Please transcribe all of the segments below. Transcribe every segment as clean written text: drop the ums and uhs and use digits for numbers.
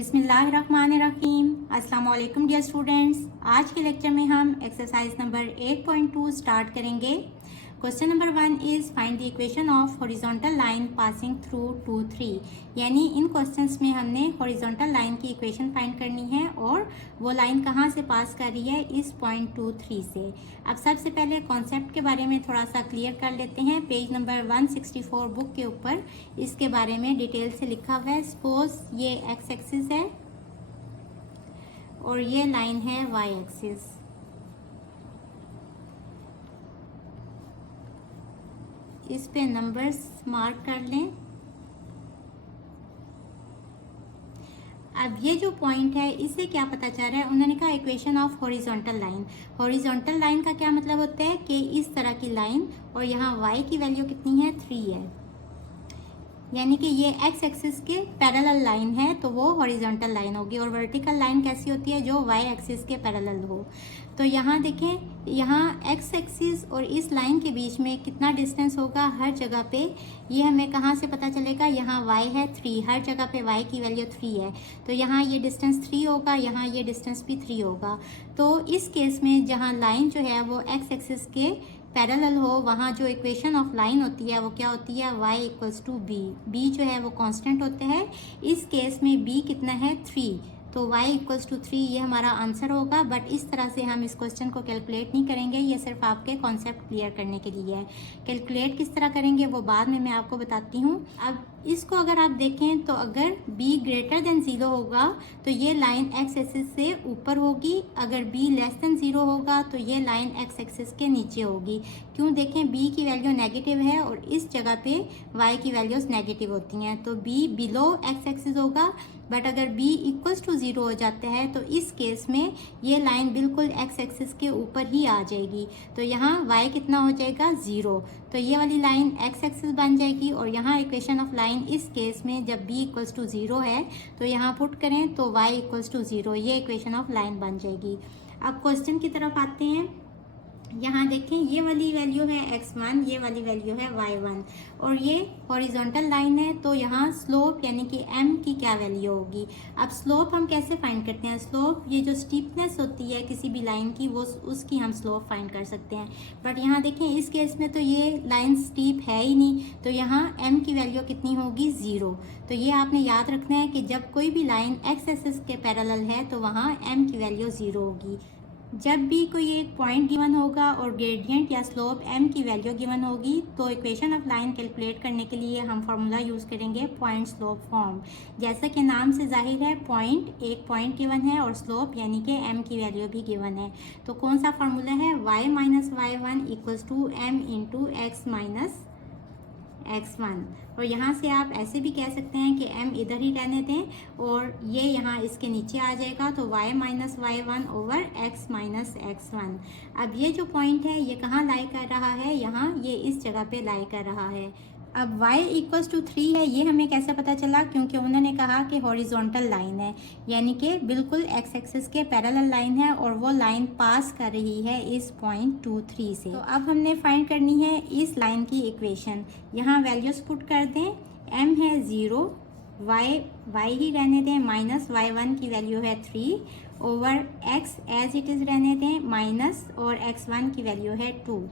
बिस्मिल्लाहिर्रहमानिर्रहीम। अस्सलाम वालेकुम डियर स्टूडेंट्स। आज के लेक्चर में हम एक्सरसाइज नंबर 8.2 स्टार्ट करेंगे। Question number 1 is find the equation of horizontal line passing through 2 3। यानी इन क्वेश्चंस में हमने हॉरिजॉन्टल लाइन की इक्वेशन फाइंड करनी है और वो लाइन कहाँ से पास कर रही है, इस पॉइंट 2 3 से। अब सबसे पहले कॉन्सेप्ट के बारे में थोड़ा सा क्लियर कर लेते हैं। पेज नंबर 164 बुक के ऊपर इसके बारे में डिटेल से लिखा हुआ है। सपोज ये एक्स एक्सिस है और ये लाइन है वाई एक्सिस। इस पे नंबर्स मार्क कर लें। अब ये जो पॉइंट है इससे क्या पता चल रहा है, उन्होंने कहा equation of horizontal line. Horizontal line का क्या मतलब होता है कि इस तरह की लाइन और यहाँ y की वैल्यू कितनी है, 3 है, यानी कि ये x एक्सिस के पैरेलल लाइन है तो वो हॉरिजॉन्टल लाइन होगी। और वर्टिकल लाइन कैसी होती है, जो y एक्सिस के पैरेलल हो। तो यहाँ देखें, यहाँ x एक्सिस और इस लाइन के बीच में कितना डिस्टेंस होगा हर जगह पे, ये हमें कहाँ से पता चलेगा। यहाँ y है 3, हर जगह पे y की वैल्यू 3 है तो यहाँ ये डिस्टेंस 3 होगा, यहाँ ये डिस्टेंस भी 3 होगा। तो इस केस में जहाँ लाइन जो है वो x एक्सिस के पैरेलल हो, वहाँ जो इक्वेशन ऑफ लाइन होती है वो क्या होती है, y इक्वल्स टू बी। b जो है वो कांस्टेंट होते हैं। इस केस में b कितना है, 3, तो y इक्वल्स टू 3 ये हमारा आंसर होगा। बट इस तरह से हम इस क्वेश्चन को कैलकुलेट नहीं करेंगे, ये सिर्फ आपके कॉन्सेप्ट क्लियर करने के लिए है। कैलकुलेट किस तरह करेंगे वो बाद में मैं आपको बताती हूँ। अब इसको अगर आप देखें तो अगर b ग्रेटर देन 0 होगा तो ये लाइन x एक्सिस से ऊपर होगी, अगर b लेस देन 0 होगा तो ये लाइन x एक्सिस के नीचे होगी। क्यों, देखें b की वैल्यू नेगेटिव है और इस जगह पे y की वैल्यूज नेगेटिव होती हैं तो b बिलो x एक्सिस होगा। बट अगर b इक्वल्स टू 0 हो जाता है तो इस केस में ये लाइन बिल्कुल x एक्सिस के ऊपर ही आ जाएगी। तो यहाँ y कितना हो जाएगा, 0, तो ये वाली लाइन x एक्सिस बन जाएगी। और यहाँ इक्वेशन ऑफ लाइन इस केस में जब b इक्वल्स टू 0 है तो यहाँ पुट करें तो y इक्वल्स टू 0, ये इक्वेशन ऑफ लाइन बन जाएगी। अब क्वेश्चन की तरफ आते हैं। यहाँ देखें, ये वाली वैल्यू है x1, ये वाली वैल्यू है y1 और ये हॉरिजॉन्टल लाइन है। तो यहाँ स्लोप यानी कि m की क्या वैल्यू होगी। अब स्लोप हम कैसे फाइंड करते हैं, स्लोप ये जो स्टीपनेस होती है किसी भी लाइन की वो उसकी हम स्लोप फाइंड कर सकते हैं। बट यहाँ देखें इस केस में तो ये लाइन स्टीप है ही नहीं, तो यहाँ m की वैल्यू कितनी होगी, 0। तो ये आपने याद रखना है कि जब कोई भी लाइन x एक्सिस के पैरेलल है तो वहाँ m की वैल्यू 0 होगी। जब भी कोई एक पॉइंट गिवन होगा और ग्रेडियंट या स्लोप m की वैल्यू गिवन होगी तो इक्वेशन ऑफ लाइन कैलकुलेट करने के लिए हम फार्मूला यूज़ करेंगे पॉइंट स्लोप फॉर्म। जैसा कि नाम से जाहिर है, पॉइंट एक पॉइंट गिवन है और स्लोप यानी कि m की वैल्यू भी गिवन है। तो कौन सा फार्मूला है, y minus y1 equals to m into x minus x1। और यहाँ से आप ऐसे भी कह सकते हैं कि m इधर ही रहने दें और ये यहाँ इसके नीचे आ जाएगा तो y minus y1 over x minus x1। अब ये जो पॉइंट है ये कहाँ लाई कर रहा है, यहाँ ये इस जगह पे लाई कर रहा है। अब y इक्वल्स टू 3 है, ये हमें कैसे पता चला, क्योंकि उन्होंने कहा कि हॉरिजॉन्टल लाइन है यानी कि बिल्कुल x एक्सिस के पैरेलल लाइन है और वो लाइन पास कर रही है इस पॉइंट 2 3 से। तो अब हमने फाइंड करनी है इस लाइन की इक्वेशन। यहाँ वैल्यूज पुट कर दें, m है 0, y ही रहने दें, माइनस y1 की वैल्यू है 3 over x as it is रहने दें, माइनस और x1 की वैल्यू है 2।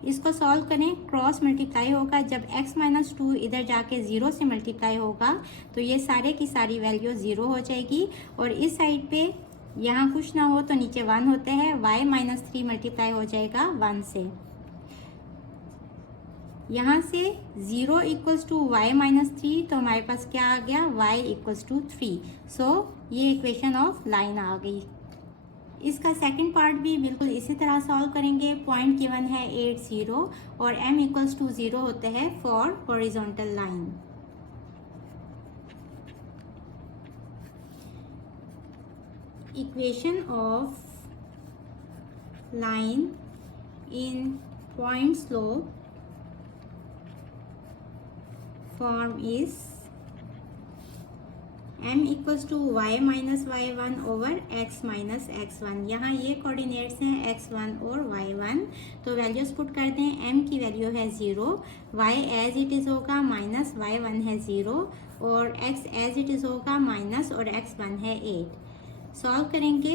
इसको सॉल्व करें, क्रॉस मल्टीप्लाई होगा, जब x माइनस 2 इधर जाके 0 से मल्टीप्लाई होगा तो ये सारे की सारी वैल्यू 0 हो जाएगी। और इस साइड पे यहाँ कुछ ना हो तो नीचे 1 होते हैं, y माइनस 3 मल्टीप्लाई हो जाएगा 1 से। यहाँ से 0 इक्वल्स टू y माइनस 3 तो हमारे पास क्या आ गया, y इक्वल्स टू 3। सो ये इक्वेशन ऑफ लाइन आ गई। इसका सेकंड पार्ट भी बिल्कुल इसी तरह सॉल्व करेंगे। पॉइंट गिवन है 8 0 और m इक्वल्स टू 0 होते हैं for horizontal line. Equation of line in point slope form is m equals to y minus y1 over x minus x1। यहाँ ये कोऑर्डिनेट्स हैं x1 और y1, तो वैल्यूज पुट कर दें। m की वैल्यू है 0, y एज इट इज़ होगा, माइनस y1 है 0 और x एज इट इज़ होगा माइनस और x1 है 8। सॉल्व करेंगे,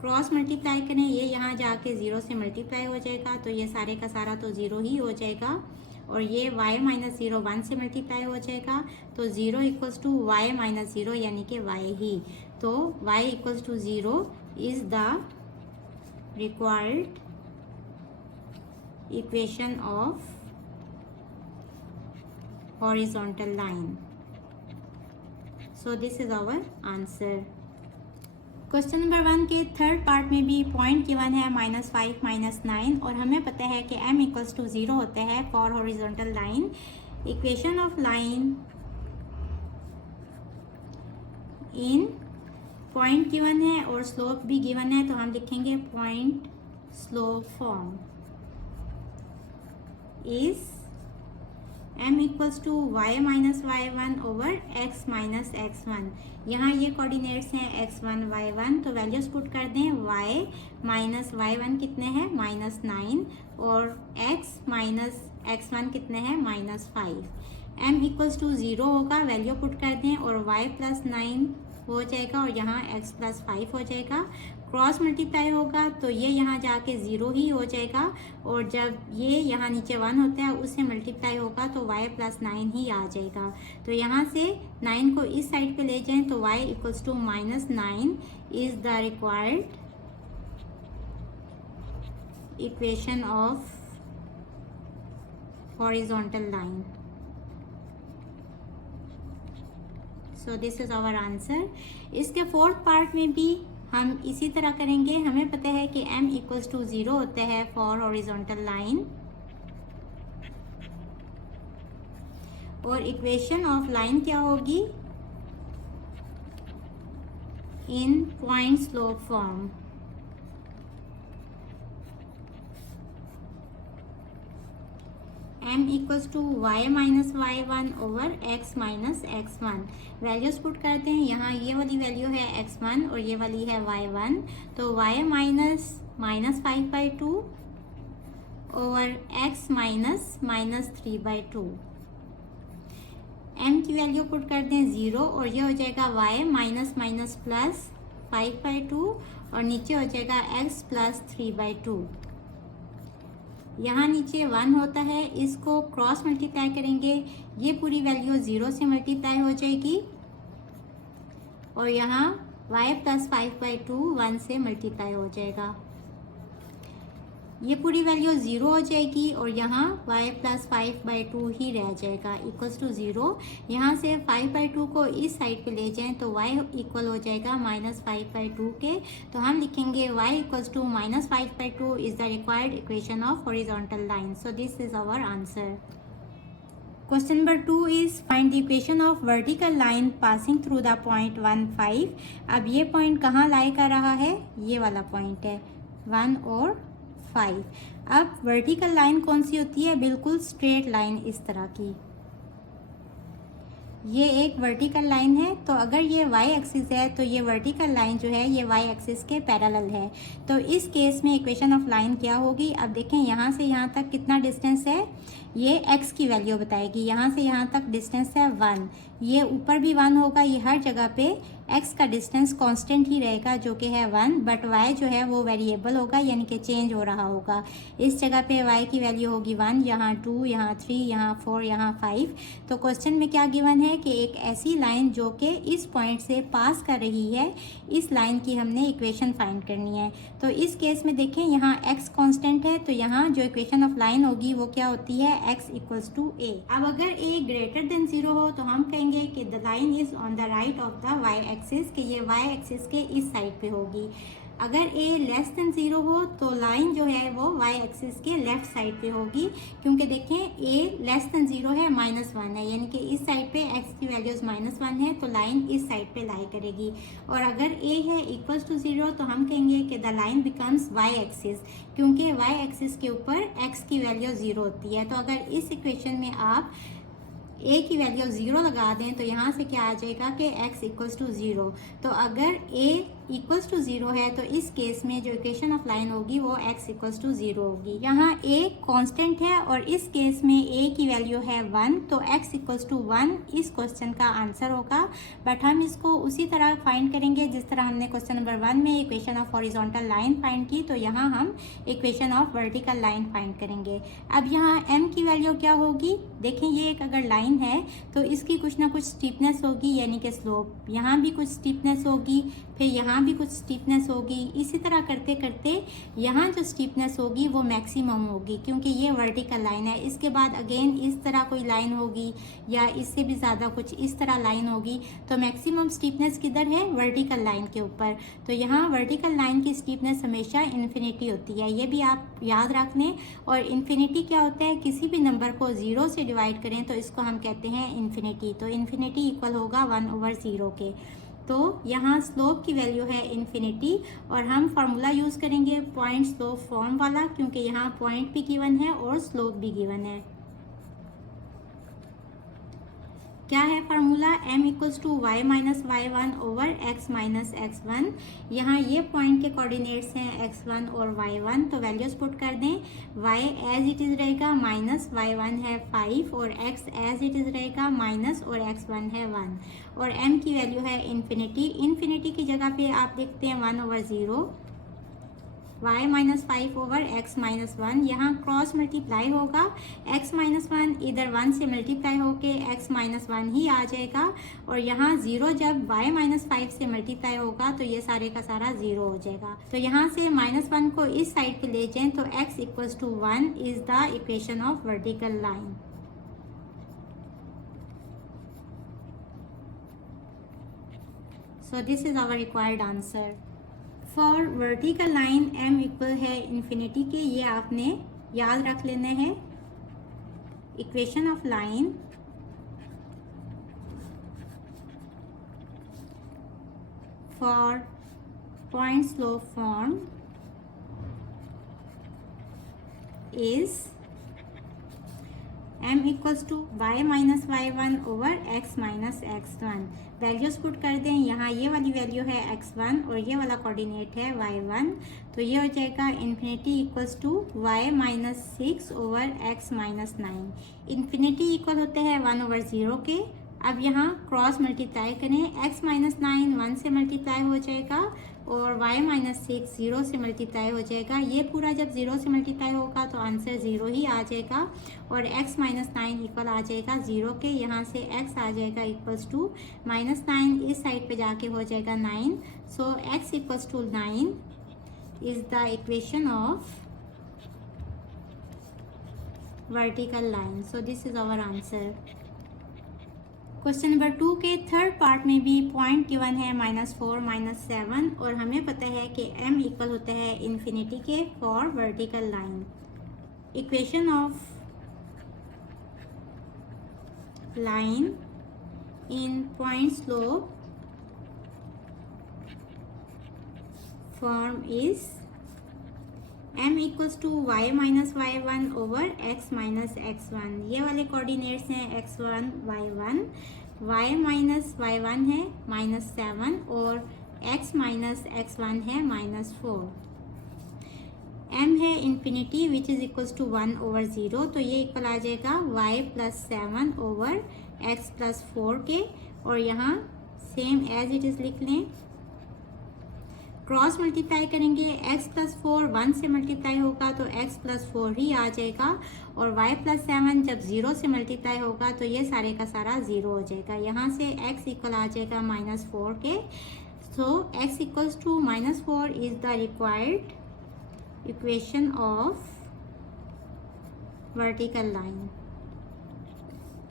क्रॉस मल्टीप्लाई करें, ये यहाँ जाके 0 से मल्टीप्लाई हो जाएगा तो ये सारे का सारा तो 0 ही हो जाएगा और ये y माइनस 0 1 से मल्टीप्लाई हो जाएगा तो 0 इक्वल्स टू y माइनस 0 यानी कि y ही। तो y equals to 0 is the required equation of horizontal line. So this is our answer. Question number 1 के थर्ड पार्ट में भी पॉइंट गिवन है -5 -9 और हमें पता है कि m इक्वल्स टू 0 होता है for horizontal line. Equation of line in point given है और स्लोप भी गिवन है तो हम लिखेंगे point slope form is m equals to y minus y1 over x minus x1। यहाँ ये कोऑर्डिनेट्स हैं x1 y1 तो वैल्यूज पुट कर दें। y माइनस y1 कितने हैं -9 और x माइनस x1 कितने हैं -5। m इक्वल्स टू 0 होगा, वैल्यू पुट कर दें और y प्लस 9 हो जाएगा और यहाँ x प्लस 5 हो जाएगा। क्रॉस मल्टीप्लाई होगा तो ये यहाँ जाके 0 ही हो जाएगा और जब ये यहाँ नीचे 1 होता है उससे mल्टीप्लाई होगा तो y प्लस 9 ही आ जाएगा। तो यहाँ से 9 को इस साइड पे ले जाएं तो y equals to -9 is the required equation of horizontal line. So this is our answer. इसके फोर्थ पार्ट में भी हम इसी तरह करेंगे। हमें पता है कि m इक्वल्स टू 0 होता है फॉर हॉरिजॉन्टल लाइन और इक्वेशन ऑफ लाइन क्या होगी in point slope form. m equals to y minus y1 over x minus x1। Values put करते हैं, यहाँ ये वाली वैल्यू है x1 और ये वाली है y1 तो y minus -5/2 over x minus -3/2। m की वैल्यू पुट कर दें 0 और ये हो जाएगा y माइनस प्लस 5/2 और नीचे हो जाएगा x प्लस 3/2। यहाँ नीचे 1 होता है, इसको क्रॉस मल्टीप्लाई करेंगे, ये पूरी वैल्यू 0 से मल्टीप्लाई हो जाएगी और यहाँ y प्लस 5/2 1 से मल्टीप्लाई हो जाएगा। ये पूरी वैल्यू 0 हो जाएगी और यहाँ y प्लस 5/2 ही रह जाएगा इक्वल्स टू 0। यहाँ से 5/2 को इस साइड पे ले जाएं तो y इक्वल हो जाएगा -5/2 के। तो हम लिखेंगे y equals to -5/2 is the required equation of horizontal line. So this is our answer. Question number 2 is find the equation of vertical line passing through the point 1 5। अब ये पॉइंट कहाँ लाई कर रहा है, ये वाला पॉइंट है 1 और 5। अब वर्टिकल लाइन कौन सी होती है, बिल्कुल स्ट्रेट लाइन इस तरह की। ये एक वर्टिकल लाइन है तो अगर ये y एक्सिस है तो ये वर्टिकल लाइन जो है ये y एक्सिस के पैरेलल है। तो इस केस में इक्वेशन ऑफ लाइन क्या होगी, अब देखें यहाँ से यहाँ तक कितना डिस्टेंस है, ये x की वैल्यू बताएगी। यहाँ से यहाँ तक डिस्टेंस है 1, ये ऊपर भी 1 होगा, ये हर जगह पे x का डिस्टेंस कांस्टेंट ही रहेगा जो कि है 1, बट y जो है वो वेरिएबल होगा यानी कि चेंज हो रहा होगा। इस जगह पे y की वैल्यू होगी 1, यहाँ 2, यहाँ 3, यहाँ 4, यहाँ 5। तो क्वेश्चन में क्या गिवन है कि एक ऐसी लाइन जो कि इस पॉइंट से पास कर रही है, इस लाइन की हमने इक्वेशन फाइंड करनी है। तो इस केस में देखें यहाँ x कांस्टेंट है तो यहाँ जो इक्वेशन ऑफ लाइन होगी वो क्या होती है, x इक्वल्स टू a। अब अगर a ग्रेटर देन 0 हो तो हम कहेंगे कि the line is on the right of the y axis, कि ये y एक्सिस के इस साइड पे होगी। अगर a लेस देन 0 हो तो लाइन जो है वो y एक्सिस के लेफ्ट साइड पे होगी, क्योंकि देखें a लेस देन 0 है -1 है, यानी कि इस साइड पे x की वैल्यूज -1 है तो लाइन इस साइड पे लाई करेगी। और अगर a है इक्वल्स टू 0 तो हम कहेंगे कि the line becomes y axis, क्योंकि y एक्सिस के ऊपर x की वैल्यू 0 होती है। तो अगर इस इक्वेशन में आप a की वैल्यू 0 लगा दें तो यहाँ से क्या आ जाएगा कि x इक्वल्स टू 0। तो अगर a इक्वल्स टू 0 है तो इस केस में जो इक्वेशन ऑफ लाइन होगी वो x इक्वल्स टू 0 होगी। यहाँ a कांस्टेंट है और इस केस में a की वैल्यू है 1, तो x इक्वल्स टू 1 इस क्वेश्चन का आंसर होगा। बट हम इसको उसी तरह फाइंड करेंगे जिस तरह हमने क्वेश्चन नंबर 1 में equation of horizontal line find की, तो यहाँ हम equation of vertical line find करेंगे। अब यहाँ m की वैल्यू क्या होगी, देखें ये एक अगर लाइन है तो इसकी कुछ ना कुछ स्टीपनेस होगी यानी कि स्लोप, यहाँ भी कुछ स्टीपनेस होगी, फिर यहाँ भी कुछ स्टीपनेस होगी। इसी तरह करते करते यहाँ जो स्टीपनेस होगी वो मैक्सिमम होगी क्योंकि ये वर्टिकल लाइन है। इसके बाद अगेन इस तरह कोई लाइन होगी या इससे भी ज़्यादा कुछ इस तरह लाइन होगी। तो मैक्सिमम स्टीपनेस किधर है, वर्टिकल लाइन के ऊपर। तो यहाँ वर्टिकल लाइन की स्टीपनेस हमेशा इन्फिनिटी होती है, ये भी आप याद रख लें। और इन्फिनिटी क्या होता है, किसी भी नंबर को 0 से डिवाइड करें तो इसको हम कहते हैं इन्फिनिटी। तो इन्फिनिटी इक्वल होगा 1/0 के। तो यहाँ स्लोप की वैल्यू है इन्फिनिटी और हम फार्मूला यूज़ करेंगे पॉइंट स्लोप फॉर्म वाला, क्योंकि यहाँ पॉइंट भी गिवन है और स्लोप भी गिवन है। क्या है formula, m equals to y minus y1 over x minus x1। यहाँ ये पॉइंट के कोऑर्डिनेट्स हैं x1 और y1, तो वैल्यूज पुट कर दें। y एज इट इज़ रहेगा माइनस y1 है 5 और x एज इट इज़ रहेगा माइनस और x1 है 1 और m की वैल्यू है इन्फिनिटी। इन्फिनिटी की जगह पे आप देखते हैं 1/0 y minus 5 over x minus 1। यहाँ क्रॉस मल्टीप्लाई होगा, x माइनस 1 इधर 1 से मल्टीप्लाई होके x माइनस 1 ही आ जाएगा और यहाँ 0 जब y माइनस 5 से मल्टीप्लाई होगा तो ये सारे का सारा 0 हो जाएगा। तो यहाँ से -1 को इस साइड पे ले जाएं तो x equals to 1 is the equation of vertical line. So this is our required answer. For vertical line m equal है इन्फिनिटी के, ये आपने याद रख लेना है। Equation of line for point slope form is m equals to y minus y1 over x minus x1। Values put कर दें, यहाँ ये वाली वैल्यू है x1 और ये वाला कोऑर्डिनेट है y1, तो ये हो जाएगा infinity equals to y minus 6 over x minus 9। Infinity equal होते हैं 1/0 के। अब यहाँ क्रॉस मल्टीप्लाई करें, x माइनस 9 1 से मल्टीप्लाई हो जाएगा और y माइनस 6 0 से मल्टीप्लाई हो जाएगा। ये पूरा जब 0 से मल्टीप्लाई होगा तो आंसर 0 ही आ जाएगा और x माइनस 9 इक्वल आ जाएगा 0 के। यहाँ से x आ जाएगा इक्वल्स टू -9, इस साइड पे जाके हो जाएगा 9। So x equals to 9 is the equation of vertical line. So this is our answer. Question number 2 के थर्ड पार्ट में भी पॉइंट गिवन है -4 -7 और हमें पता है कि m इक्वल होता है इन्फिनिटी के for vertical line. Equation of line in point slope form is m equals to y minus y1 over x minus x1। ये वाले कोऑर्डिनेट्स हैं x1 y1, y minus y1 है -7 और x माइनस x1 है -4। m है infinity which is equals to 1/0, तो ये equal आ जाएगा y plus 7 over x plus 4 के और यहाँ सेम एज इट इज़ लिख लें। क्रॉस मल्टीप्लाई करेंगे, x प्लस 4 1 से मल्टीप्लाई होगा तो x प्लस 4 ही आ जाएगा और y प्लस 7 जब 0 से मल्टीप्लाई होगा तो ये सारे का सारा 0 हो जाएगा। यहाँ से x इक्वल आ जाएगा -4 के। So x equals to -4 is the required equation of vertical line.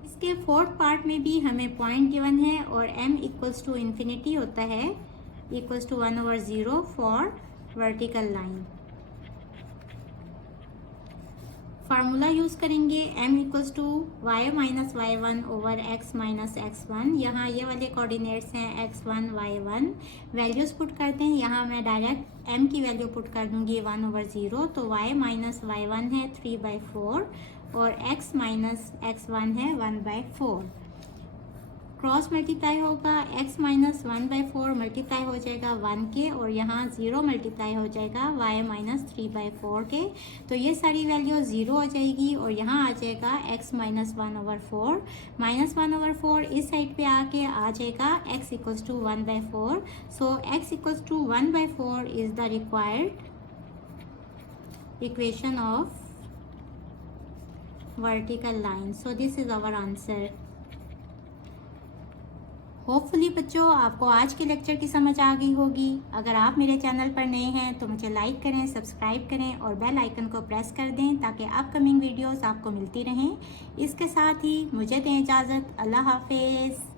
इसके फोर्थ पार्ट में भी हमें पॉइंट गिवन है और m इक्वल्स टू इन्फिनिटी होता है equals to 1/0 for vertical line. Formula use करेंगे m equals to y minus y1 over x minus x1। यहाँ ये वाले कोऑर्डिनेट्स हैं x1 y1। वैल्यूज़ पुट करते हैं, यहाँ मैं डायरेक्ट m की वैल्यू पुट कर दूँगी 1/0, तो y माइनस y1 है 3/4 और x माइनस x1 है 1/4। क्रॉस मल्टीप्लाई होगा x माइनस 1/4 मल्टीप्लाई हो जाएगा 1 के, और यहाँ 0 मल्टीप्लाई हो जाएगा y माइनस 3/4 के। तो ये सारी वैल्यू 0 हो जाएगी और यहाँ आ जाएगा x माइनस 1/4, माइनस 1/4 इस साइड पे आके आ जाएगा x equals to 1/4। So x equals to 1/4 is the required equation of vertical line. So this is our answer. Hopefully बच्चों आपको आज के लेक्चर की समझ आ गई होगी। अगर आप मेरे चैनल पर नए हैं तो मुझे लाइक करें, सब्सक्राइब करें और बेल आइकन को प्रेस कर दें ताकि अपकमिंग वीडियोस आपको मिलती रहें। इसके साथ ही मुझे दें इजाज़त। अल्लाह हाफिज़।